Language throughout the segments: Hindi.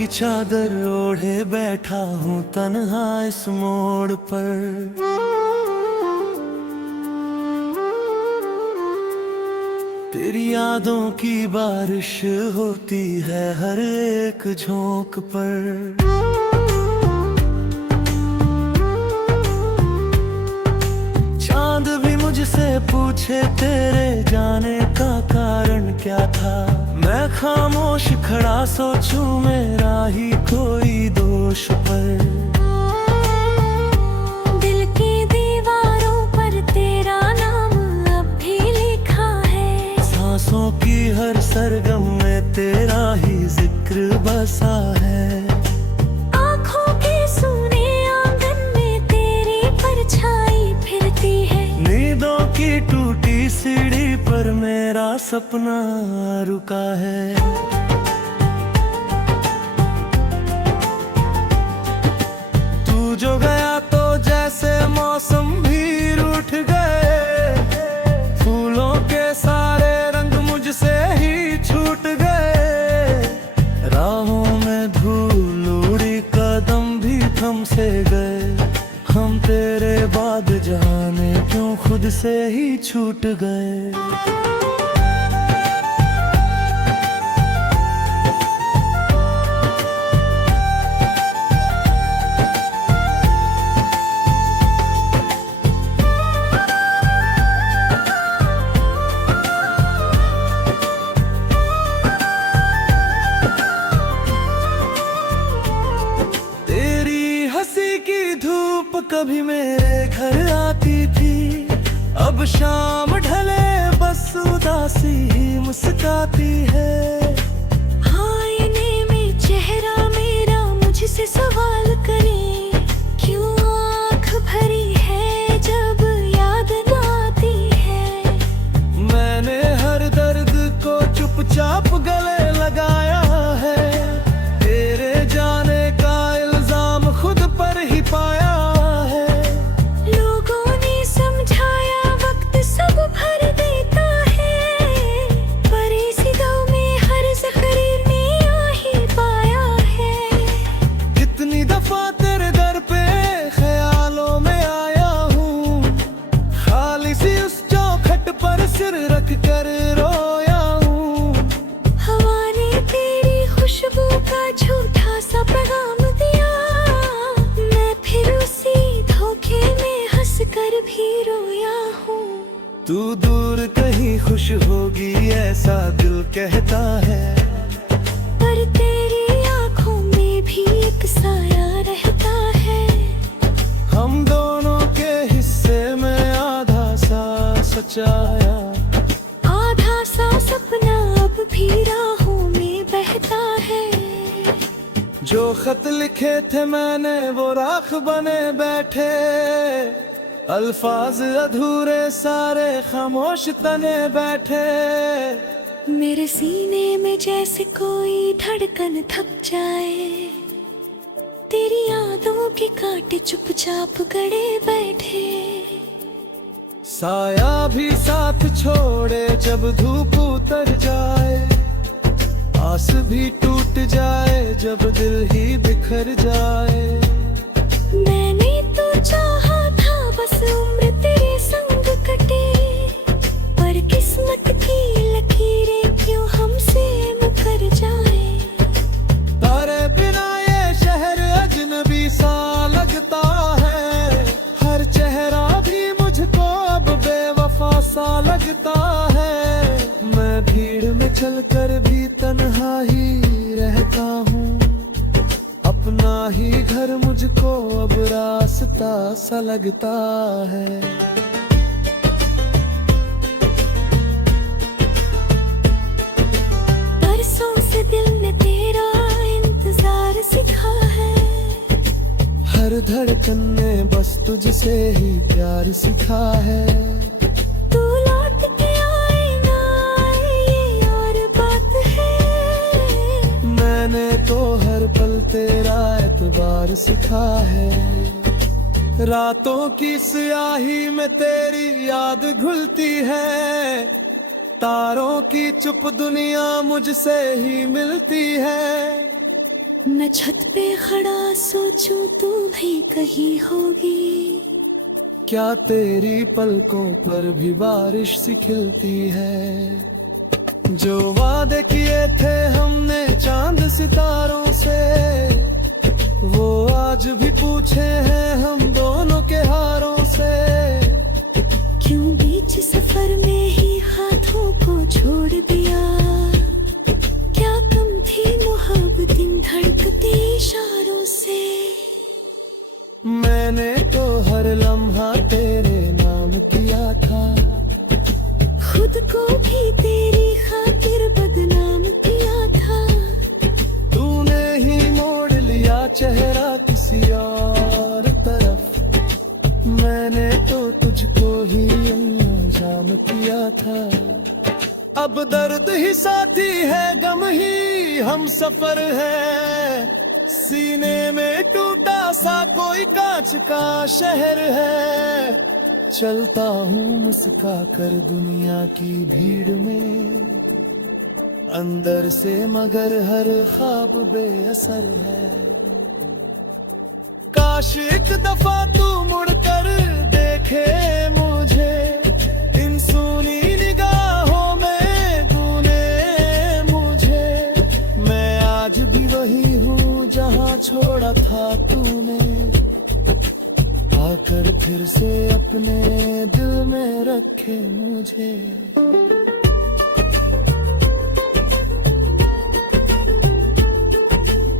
की चादर ओढ़े बैठा हूँ तन्हा इस मोड़ पर। तेरी यादों की बारिश होती है हर एक झोंक पर। चांद भी मुझसे पूछे तेरे जाने का कारण क्या था, मैं खामोश खड़ा सोचूं मेरा ही कोई दोष पर। दिल की दीवारों पर तेरा नाम अब भी लिखा है, सांसों की हर सरगम में तेरा ही जिक्र बसा है। आँखों के सूने आंगन में तेरी परछाई फिरती है, नींदों की टूटी सीढ़ी पर मेरा सपना रुका है। तू जो गया तो जैसे मौसम भी रूठ गए, फूलों के सारे रंग मुझसे ही छूट गए। राहों में धूल उड़ी कदम भी थम से गए, हम तेरे बाद जाने क्यों खुद से ही छूट गए। तेरी हंसी की धूप कभी मेरे घर आती थी, अब शाम ढले बस उदासी ही मुस्काती है। आईने में चेहरा मेरा मुझसे सवाल करे, क्यों आँख भरी है जब याद न आती है। मैंने हर दर्द को चुपचाप गले लगाया है, तेरे जाने का इल्जाम खुद पर ही पाया है। लोगों ने समझाया वक्त सब भर देता है, पर इस दम में हर ज़ख़ीर ने आ ही पाया है। कितनी दफा तेरे दर पे ख्यालों में आया हूँ, खाली सी उस चौखट पर सिर रख कर रोया हूँ। हवा ने तेरी खुशबू का झूठा सा पैगाम दिया, मैं फिर उसी धोखे में हंस कर भी रोया हूँ। तू दूर कहीं खुश होगी ऐसा दिल कहता है, पर तेरी आँखों में भी एक साया रहता है। हम दोनों के हिस्से में आधा सा सचाया। आधा सा सपना अब भी राहों में बहता है। जो खत लिखे थे मैंने वो राख बने बैठे, अल्फाज अधूरे सारे खामोश तने बैठे। मेरे सीने में जैसे कोई धड़कन थक जाए, तेरी यादों के कांटे चुपचाप गड़े बैठे। साया भी साथ छोड़े जब धूप उतर जाए, आस भी टूट जाए जब दिल ही बिखर जाए। मैंने तो चाहा था बस उम्र तेरे संग कटे, पर किस्मत की लकीरें क्यों हमसे मुकर जाए। तारे बिना ये शहर अजनबी सा लगता है, हर चेहरा भी मुझको अब बेवफा सा लगता है। मैं भीड़ में चलकर भी तन्हा ही रहता हूँ, अपना ही घर मुझको अब रास्ता सा लगता है। बरसों से दिल ने तेरा इंतजार सिखा है, हर धड़कन ने बस तुझसे ही प्यार सिखा है। तू लौट के आए ना आए ये और बात है, मैंने तो हर पल तेरा एतबार सिखा है। रातों की स्याही में तेरी याद घुलती है, तारों की चुप दुनिया मुझसे ही मिलती है। मैं छत पे खड़ा सोचूं तू भी कहीं होगी। क्या तेरी पलकों पर भी बारिश सी खिलती है? जो वादे किए थे हमने चांद सितारों से, वो आज भी पूछे हैं हम दोनों के हारों से। क्यों बीच सफर में ही हाथों को छोड़ दिया? क्या कम थी मोहब्बतें धड़कती इशारों से? मैंने तो हर लम्हा तेरे नाम किया था, खुद को भी तेरी खातिर बदनाम किया था। तूने ही मोड़ लिया चेहरा किसी और तरफ, मैंने तो तुझको ही अंजाम किया था। अब दर्द ही साथी है, गम ही हम सफर है। सीने में टूटा सा कोई कांच का शहर है। चलता हूँ मुस्का कर दुनिया की भीड़ में, अंदर से मगर हर ख्वाब बेअसर है। काश एक दफा तू मुड़कर देखे मुझे, इन सुनी निगाहों में गूने मुझे। मैं आज भी वही हूँ जहाँ छोड़ा था तूने, आकर फिर से अपने दिल में रखे मुझे।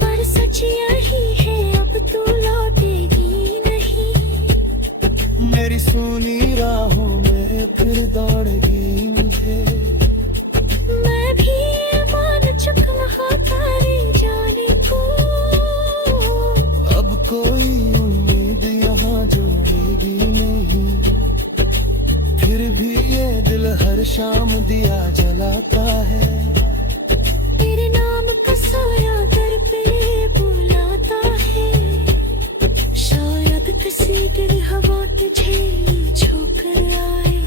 पर सच यही है अब तू लौटेगी नहीं। मेरी सुनी राहों में फिर दौड़ेगी मुझे। मैं भी ये मान चुका हूँ तारे जाने को। अब कोई उम्मीद यहाँ जोड़ेगी नहीं, फिर भी ये दिल हर शाम दिया जलाता है। तेरे नाम का साया दर पे बुलाता है। शायद किसी दिन हवा तुझे छूकर आए,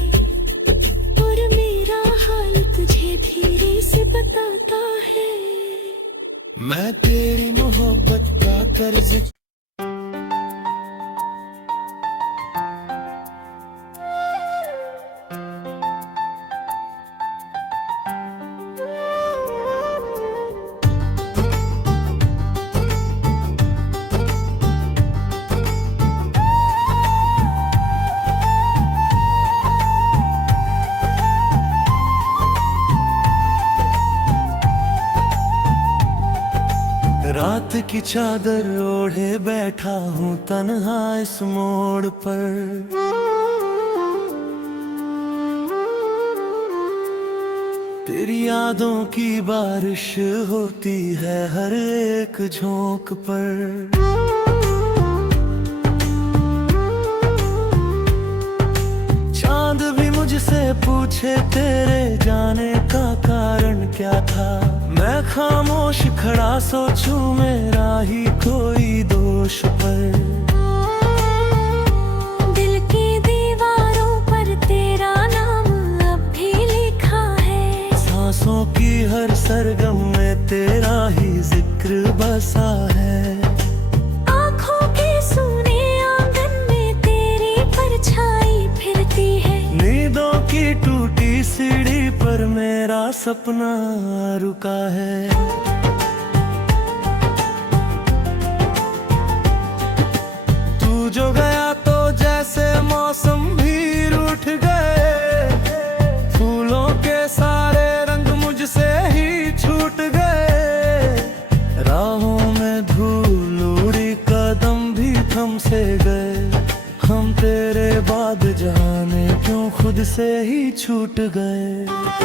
और मेरा हाल तुझे धीरे से बताता है। मैं तेरी मोहब्बत का कर्ज रात की चादर ओढ़े बैठा हूँ तन्हा इस मोड़ पर। तेरी यादों की बारिश होती है हर एक झोंक पर। चांद भी मुझसे पूछे तेरे जाने का कारण क्या था। मैं खामोश खड़ा सोचूं मेरा ही कोई दोष पर। दिल की दीवारों पर तेरा नाम अब भी लिखा है। सांसों की हर सरगम में तेरा ही जिक्र बसा है। आँखों के सूने आंगन में तेरी परछाई फिरती है। नींदों की टूटी सीढ़ी पर मेरा सपना रुका है। तू जो गया तो जैसे मौसम भी रूठ गए। फूलों के सारे रंग मुझसे ही छूट गए। राहों में धूल उड़ी कदम भी थम से गए। हम तेरे बाद जाने क्यों खुद से ही छूट गए।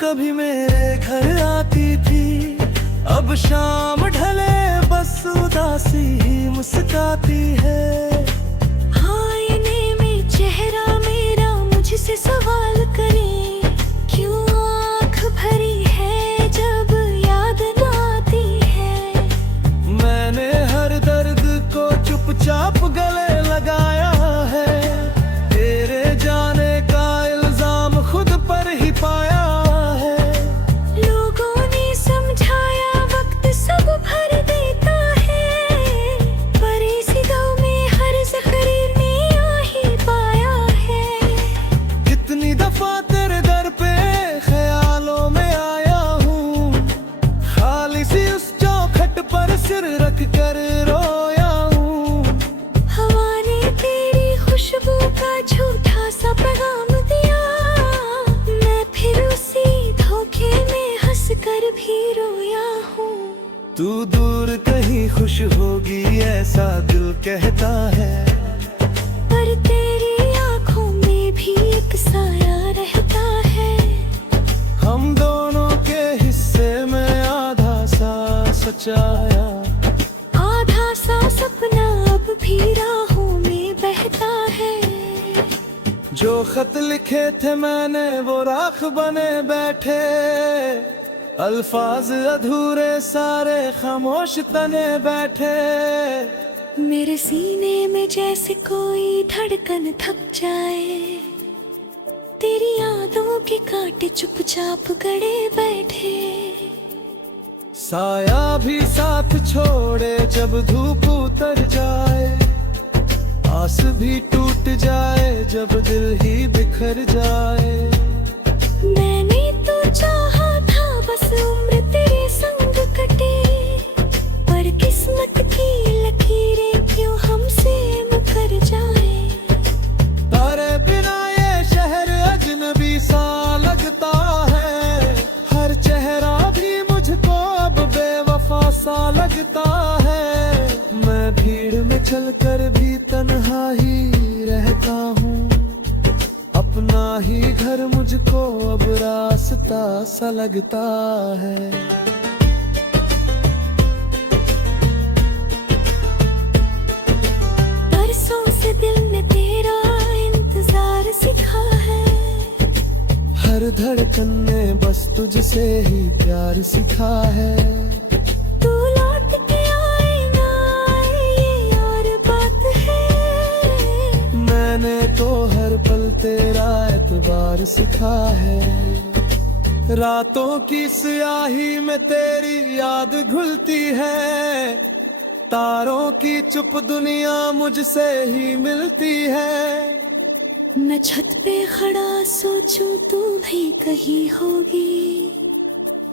कभी मेरे घर आती थी, अब शाम ढले बस उदासी ही मुस्काती है। आईने में चेहरा से सवाल करें, क्यों आँख भरी है जब याद ना आती है। मैंने हर दर्द को चुपचाप गले लगाया है, तेरे जाने का इल्जाम खुद पर ही पाया है। लोगों ने समझाया वक्त सब भर देता है, पर इसी दम में हर ज़ख़ीर में आ ही पाया है। कितनी दफा तेरे दर पे ख्यालों में आया हूँ, खाली सी उस चौखट पर सिर रख कर रोया हूँ। हवा ने तेरी खुशबू का झूठा सा पैगाम दिया, मैं फिर उसी धोखे में हंस कर भी रोया हूँ। तू दूर कहीं खुश होगी ऐसा दिल कहता है, पर तेरी आँखों में भी एक साया रहता है। हम दोनों के हिस्से में आधा सा सचाया। आधा सा सपना अब भी राहों में बहता है। जो खत लिखे थे मैंने वो राख बने बैठे, अल्फाज अधूरे सारे खामोश तने बैठे। मेरे सीने में जैसे कोई धड़कन थक जाए, तेरी यादों के कांटे चुपचाप गड़े बैठे। साया भी साथ छोड़े जब धूप उतर जाए, आस भी टूट जाए जब दिल ही बिखर जाए। मैंने तो चाहा था बस उम्र तेरे संग कटे, पर किस्मत की लकीरें क्यों हमसे मुकर जाए। तारे बिना ये शहर अजनबी सा लगता है, हर चेहरा भी मुझको अब बेवफा सा लगता है। मैं भीड़ में चलकर भी तन्हा ही रहता हूँ, अपना ही घर मुझको अब रास्ता सा लगता है। बरसों से दिल ने तेरा इंतजार सिखा है, हर धड़कन ने बस तुझसे ही प्यार सिखा है। तू लौट के आए ना आए ये और बात है। मैंने तो हर पल तेरा एतबार सिखा है, रातों की स्याही में तेरी याद घुलती है। तारों की चुप दुनिया मुझसे ही मिलती है। मैं छत पे खड़ा सोचूं तू भी कहीं होगी,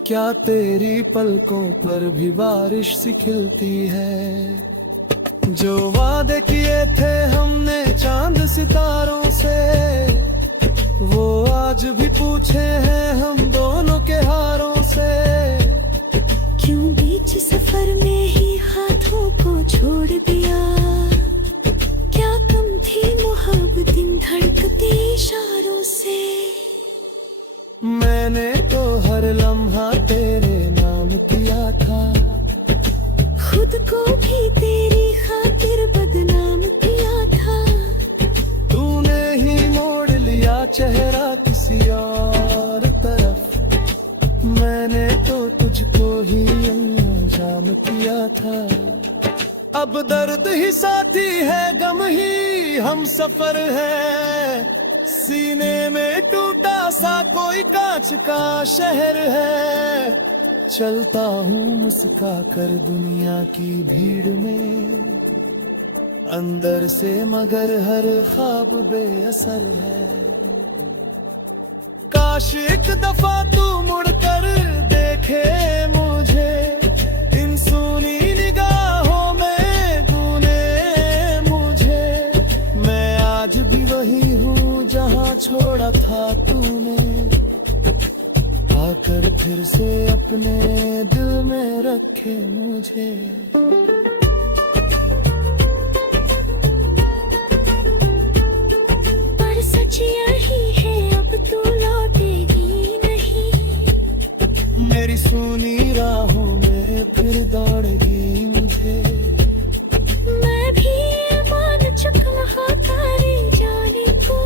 क्या तेरी पलकों पर भी बारिश सी खिलती है। जो वादे किए थे हमने चांद सितारों से, वो आज भी पूछे हैं हम दोनों के हारों से। क्यों बीच सफर में ही हाथों को छोड़ दिया, क्या कम थी मोहब्बतें धड़कती इशारों से। मैंने तो हर लम्हा तेरे नाम किया था, खुद को भी तेरी खातिर बदनाम किया था। तूने ही मोड़ लिया चेहरा किसी और तरफ, मैंने तो तुझको ही अंजाम किया था। अब दर्द ही साथी है, गम ही हम सफर है। सीने में टूटा सा कोई कांच का शहर है। चलता हूँ मुस्का कर दुनिया की भीड़ में, अंदर से मगर हर ख्वाब बेअसर है। काश एक दफा तू मुड़कर देखे मुझे, इन सुनी निगाहों में गूने मुझे। मैं आज भी वही हूँ जहाँ छोड़ा था तूने, आकर फिर से अपने दिल में रखे मुझे। पर सच यही है अब तू लौटेगी नहीं, मेरी सुनी राहों में फिर दौड़ेगी मुझे। मैं भी ये मान चुका हाँ तारे जाने को,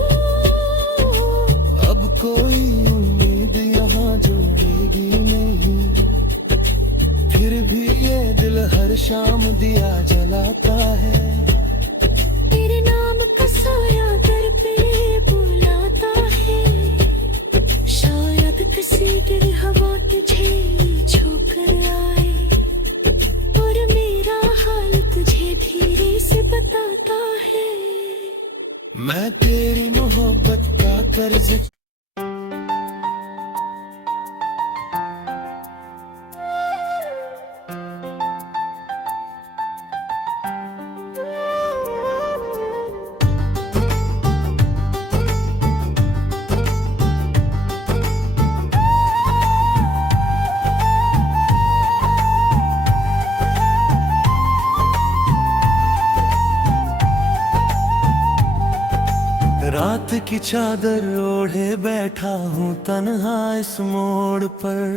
की चादर ओढ़े बैठा हूँ तन्हा इस मोड़ पर।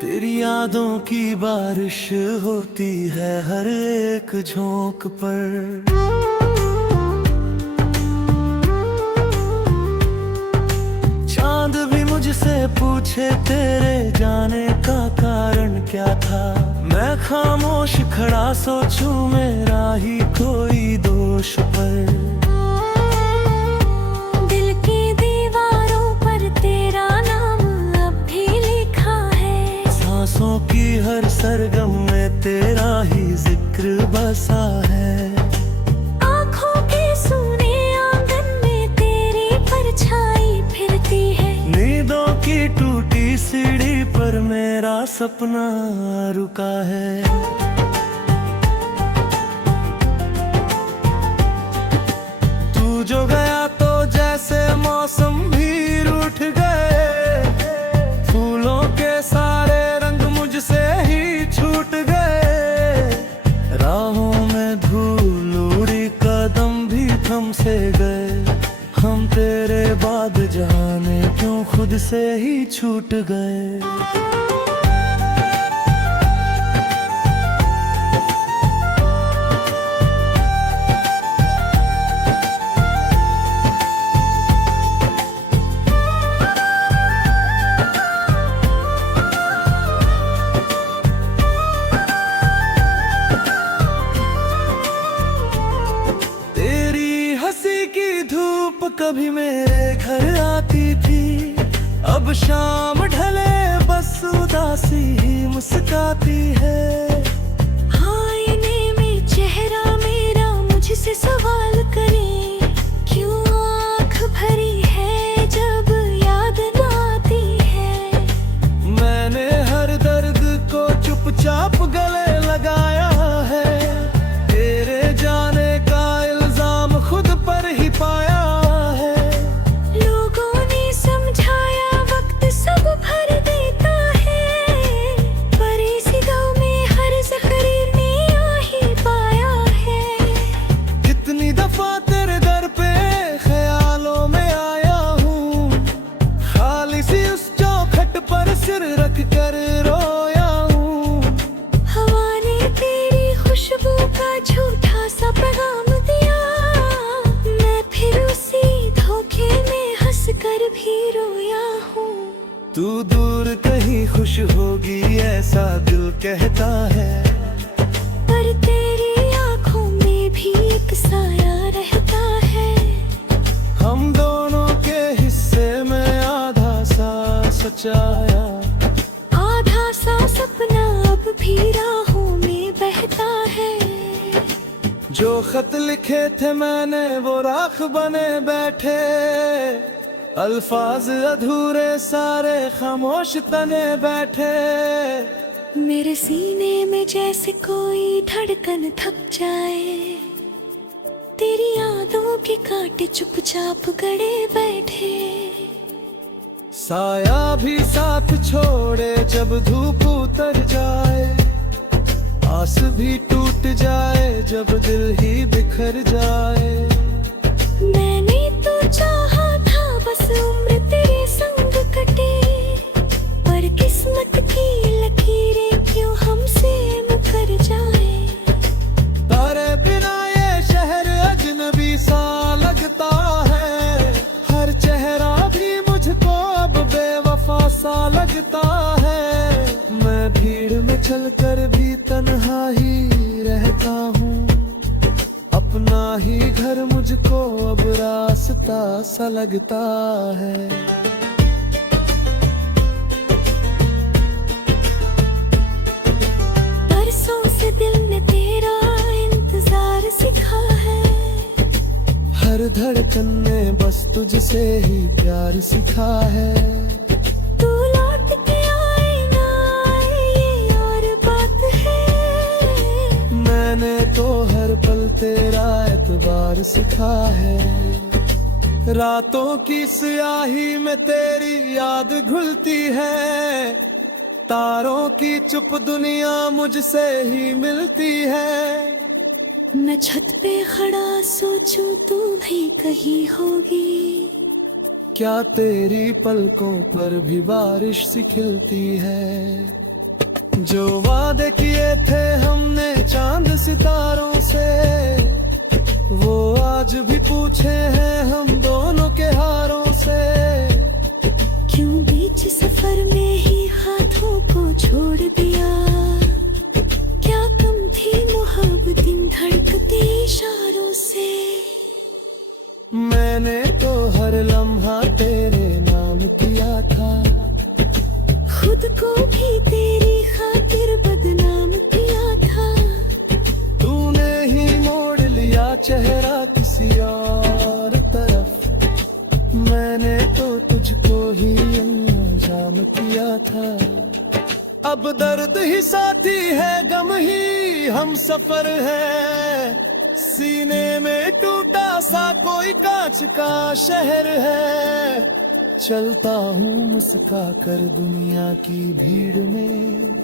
तेरी यादों की बारिश होती है हर एक झोंक पर। चांद भी मुझसे पूछे तेरे जाने का कारण क्या था, मैं खामोश खड़ा सोचूं मेरा ही कोई दोष पर। दिल की दीवारों पर तेरा नाम अब भी लिखा है, सांसों की हर सरगम में तेरा ही जिक्र बसा है। आँखों के सूने आंगन में तेरी परछाई फिरती है, नींदों की टूटी सीढ़ी पर मेरा सपना रुका है। तू जो गया तो जैसे मौसम भी रूठ गए, फूलों के सारे रंग मुझसे ही छूट गए। राहों में धूल उड़ी कदम भी थम से गए, हम तेरे बाद जाने क्यों खुद से ही छूट गए। तेरी हंसी की धूप कभी मेरे घर आती थी, अब शाम ढले बस उदासी ही मुस्काती है। आईने में चेहरा मेरा मुझसे सवाल करे, क्यों आँख भरी है जब याद न आती है। मैंने हर दर्द को चुपचाप गले लगाया है, तेरे जाने का इल्जाम खुद पर ही पाया है। लोगों ने समझाया वक्त सब भर देता है, पर इसी गम में हर ज़ख़ीर ने आ ही पाया है। कितनी दफा तेरे दर पे ख्यालों में आया हूँ, खाली सी उस चौखट पर सिर रख कर रोया हूँ। हवा ने तेरी खुशबू का झूठा सा पैगाम दिया, मैं फिर उसी धोखे में हंस कर भी रोया हूँ। तू दूर कहीं खुश होगी ऐसा दिल कहता है, पर तेरी आँखों में भी एक साया रहता है। हम दोनों के हिस्से में आधा सा सचाया, आधा सा सपना अब भी राहों में बहता है। जो खत लिखे थे मैंने वो राख बने बैठे, अल्फाज अधूरे सारे खामोश तने बैठे। मेरे सीने में जैसे कोई धड़कन थक जाए, तेरी यादों के कांटे चुपचाप गड़े बैठे। साया भी साथ छोड़े जब धूप उतर जाए, आस भी टूट जाए जब दिल ही बिखर जाए। मैंने तो चाहा था बस उम्र तेरे संग कटे, पर किस्मत की लकीरें क्यों हमसे मुकर जाए। तारे बिना ये शहर अजनबी सा लगता है, हर चेहरा भी मुझको अब बेवफा सा लगता है। मैं भीड़ में चलकर भी तन्हा ही रहता हूँ, अपना ही घर मुझको अब रास्ता सा लगता है। बरसों से दिल ने तेरा इंतजार सिखा है, हर धड़कन ने बस तुझसे ही प्यार सिखा है। तू लौट के आए ना आए ये और बात है, मैंने तो हर पल तेरा एतबार सिखा है। रातों की स्याही में तेरी याद घुलती है, तारों की चुप दुनिया मुझसे ही मिलती है। मैं छत पे खड़ा सोचूं तू भी कहीं होगी। क्या तेरी पलकों पर भी बारिश सी खिलती है? जो वादे किए थे हमने चांद सितारों से, वो आज भी पूछे हैं हम दोनों के हारों से। क्यों बीच सफर में ही हाथों को छोड़ दिया? क्या कम थी मोहब्बतें धड़कती इशारों से? मैंने तो हर लम्हा तेरे नाम किया था, खुद को भी तेरी खातिर बदनाम किया था। तूने ही मोड़ लिया चेहरा किसी और तरफ, मैंने तो तुझको ही अंजाम किया था। अब दर्द ही साथी है, गम ही हम सफर है। सीने में टूटा सा कोई कांच का शहर है। चलता हूँ मुस्का कर दुनिया की भीड़ में,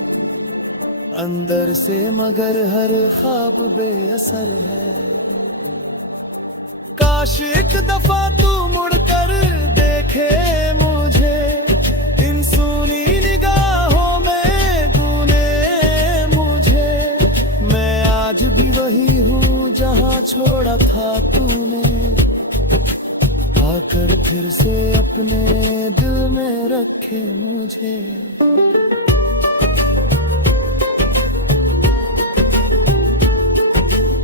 अंदर से मगर हर ख्वाब बेअसर है। काश एक दफा तू मुड़कर देखे मुझे, इन सुनी निगाहों में गूने मुझे। मैं आज भी वही हूँ जहाँ छोड़ा था तूने, आकर फिर से अपने दिल में रखे मुझे।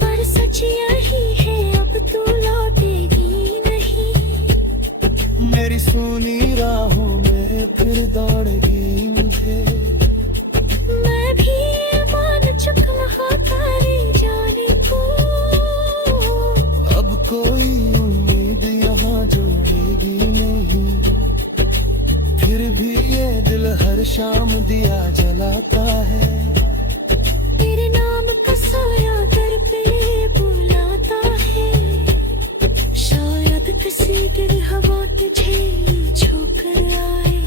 पर सच यही है अब तू लौटेगी नहीं। मेरी सुनी राहों में फिर दौड़ेगी मुझे। मैं भी ये मान चुका हूँ तारे जाने को, अब कोई उम्मीद यहाँ जोड़ेगी नहीं। फिर भी ये दिल हर शाम दिया जलाता है। तेरे नाम का साया दर पे बुलाता है। शायद किसी दिन हवा तुझे छूकर आए,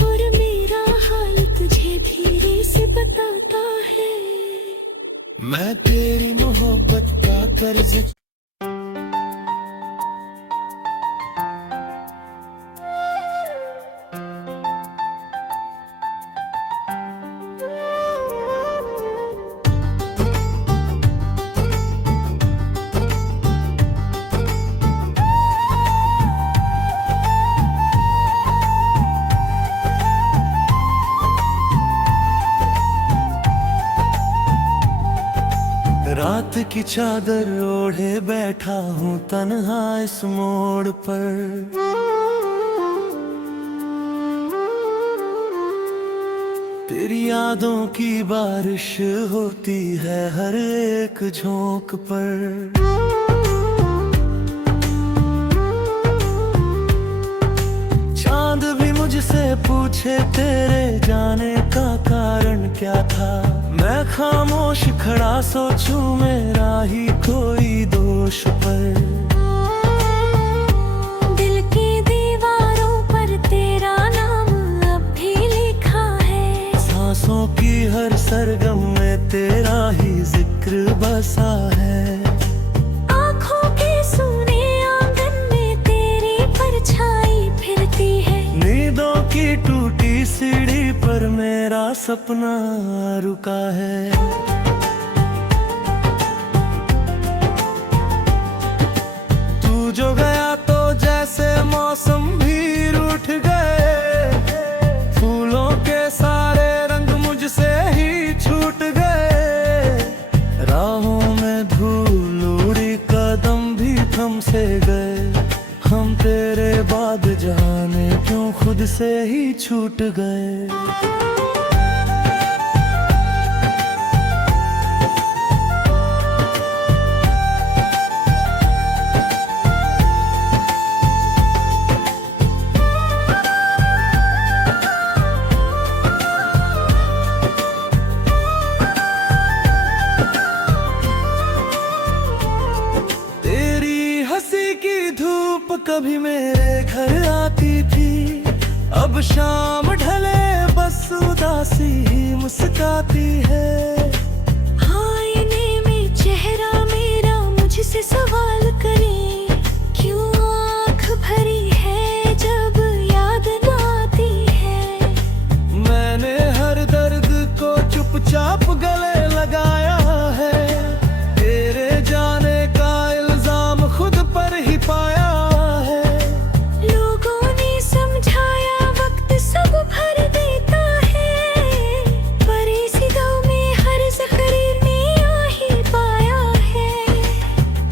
और मेरा हाल तुझे धीरे से बताता है। मैं तेरी मोहब्बत का कर्ज रात की चादर ओढ़े बैठा हूँ तन्हा इस मोड़ पर। तेरी यादों की बारिश होती है हर एक झोंक पर। चांद भी मुझसे पूछे तेरे जाने का कारण क्या था। मैं खामोश खड़ा सोचूं मेरा ही कोई दोष पर। दिल की दीवारों पर तेरा नाम अब भी लिखा है। सांसों की हर सरगम में तेरा ही जिक्र बसा है। आँखों के सूने आंगन में तेरी परछाई फिरती है। नींदों की टूटी सीढ़ी पर मेरा सपना रुका है। तू जो गया तो जैसे मौसम भी रूठ गए। फूलों के सारे रंग मुझसे ही छूट गए। राहों में धूल उड़ी कदम भी थम से गए। हम तेरे बाद जाने क्यों खुद से ही छूट गए। कभी मेरे घर आती थी, अब शाम ढले बस उदासी ही मुस्काती है। आईने में चेहरा से सवाल करें, क्यों आँख भरी है जब याद ना आती है। मैंने हर दर्द को चुपचाप गले लगाया है, तेरे जाने का इल्जाम खुद पर ही पाया है। लोगों ने समझाया वक्त सब भर देता है, पर इसी दम में हर ज़ख़ीर में आ ही पाया है।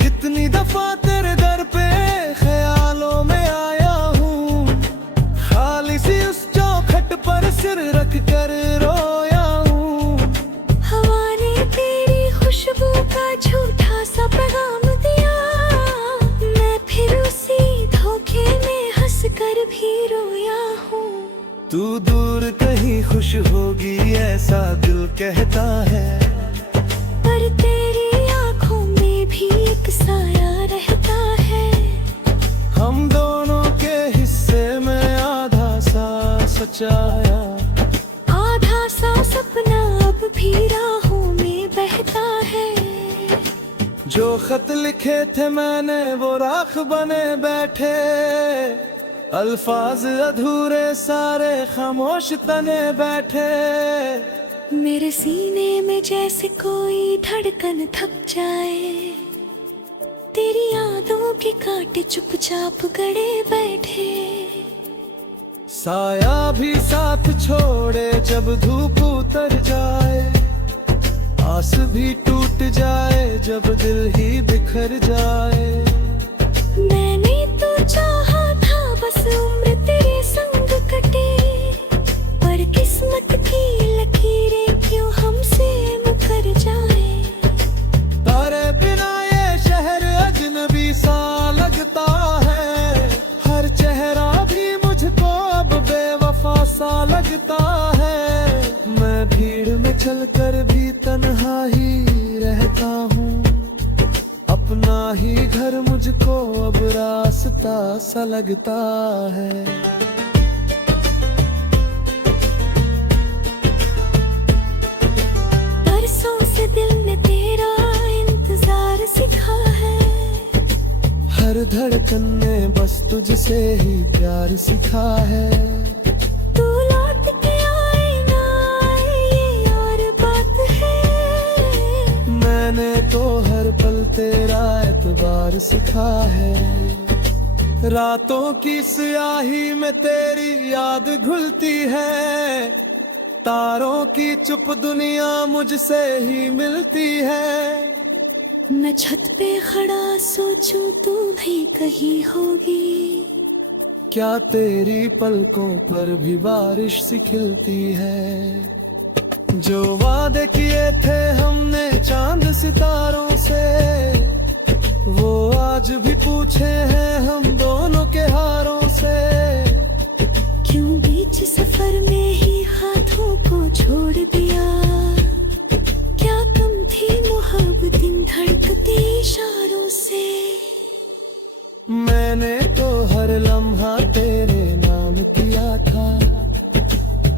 कितनी दफा तेरे दर पे ख्यालों में आया हूँ, खाली सी उस चौखट पर सिर रख कर रोया हूँ। हवा ने तेरी खुशबू का झूठा सा पैगाम दिया, मैं फिर उसी धोखे में हंस कर भी रोया हूँ। तू दूर कहीं खुश होगी ऐसा दिल कहता है, पर तेरी आंखों में भी एक साया रहता है। हम दोनों के हिस्से में आधा सा सचाया। आधा सा सपना अब भी राहों में बहता है। जो खत लिखे थे मैंने वो राख बने बैठे, अल्फाज अधूरे सारे खामोश तने बैठे। मेरे सीने में जैसे कोई धड़कन थक जाए, तेरी यादों के कांटे चुपचाप गड़े बैठे। साया भी साथ छोड़े जब धूप उतर जाए, आस भी टूट जाए जब दिल ही बिखर जाए। मैंने तो चाहा था बस उम्र तेरे संग कटे, पर किस्मत की लकीरें क्यों हमसे मुकर जाए। तारे बिना ये शहर अजनबी सा लगता है, हर चेहरा भी मुझको अब बेवफा सा लगता है। मैं भीड़ में चलकर भी तन्हा ही रहता हूँ, अपना ही घर मुझको अब रास्ता सा लगता है। बरसों से दिल ने तेरा इंतजार सिखा है, हर धड़कन ने बस तुझसे ही प्यार सिखा है। तू लौट के आए ना आए ये और बात है। मैंने तो हर पल तेरा एतबार सिखा है, रातों की स्याही में तेरी याद घुलती है। तारों की चुप दुनिया मुझसे ही मिलती है। मैं छत पे खड़ा सोचूं तू भी कहीं होगी, क्या तेरी पलकों पर भी बारिश सी खिलती है। जो वादे किए थे हमने चांद सितारों से, वो आज भी पूछे हैं हम दोनों के हारों से। क्यों बीच सफर में ही हाथों को छोड़ दिया, क्या कम थी मोहब्बतें धड़कती इशारों से। मैंने तो हर लम्हा तेरे नाम किया था,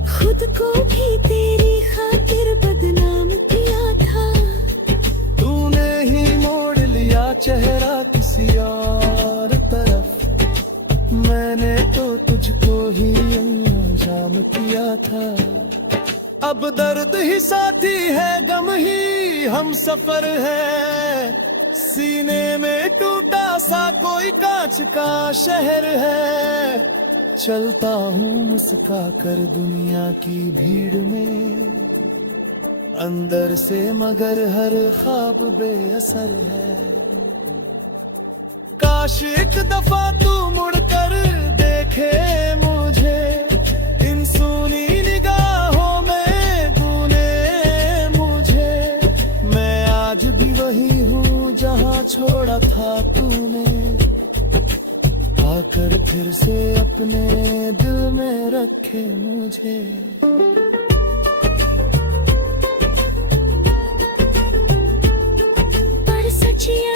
खुद को भी तेरी खातिर बदनाम किया था। तूने ही मोड़ लिया चेहरा किसी और तरफ, मैंने तो तुझको ही अंजाम किया था। अब दर्द ही साथी है, गम ही हम सफर है। सीने में टूटा सा कोई कांच का शहर है। चलता हूँ मुस्का कर दुनिया की भीड़ में, अंदर से मगर हर ख्वाब बेअसर है। काश एक दफा तू मुड़कर देखे मुझे, इन सुनी निगाहों में गूने मुझे। मैं आज भी वही हूँ जहाँ छोड़ा था तूने, आकर फिर से अपने दिल में रखे मुझे। पर सचिया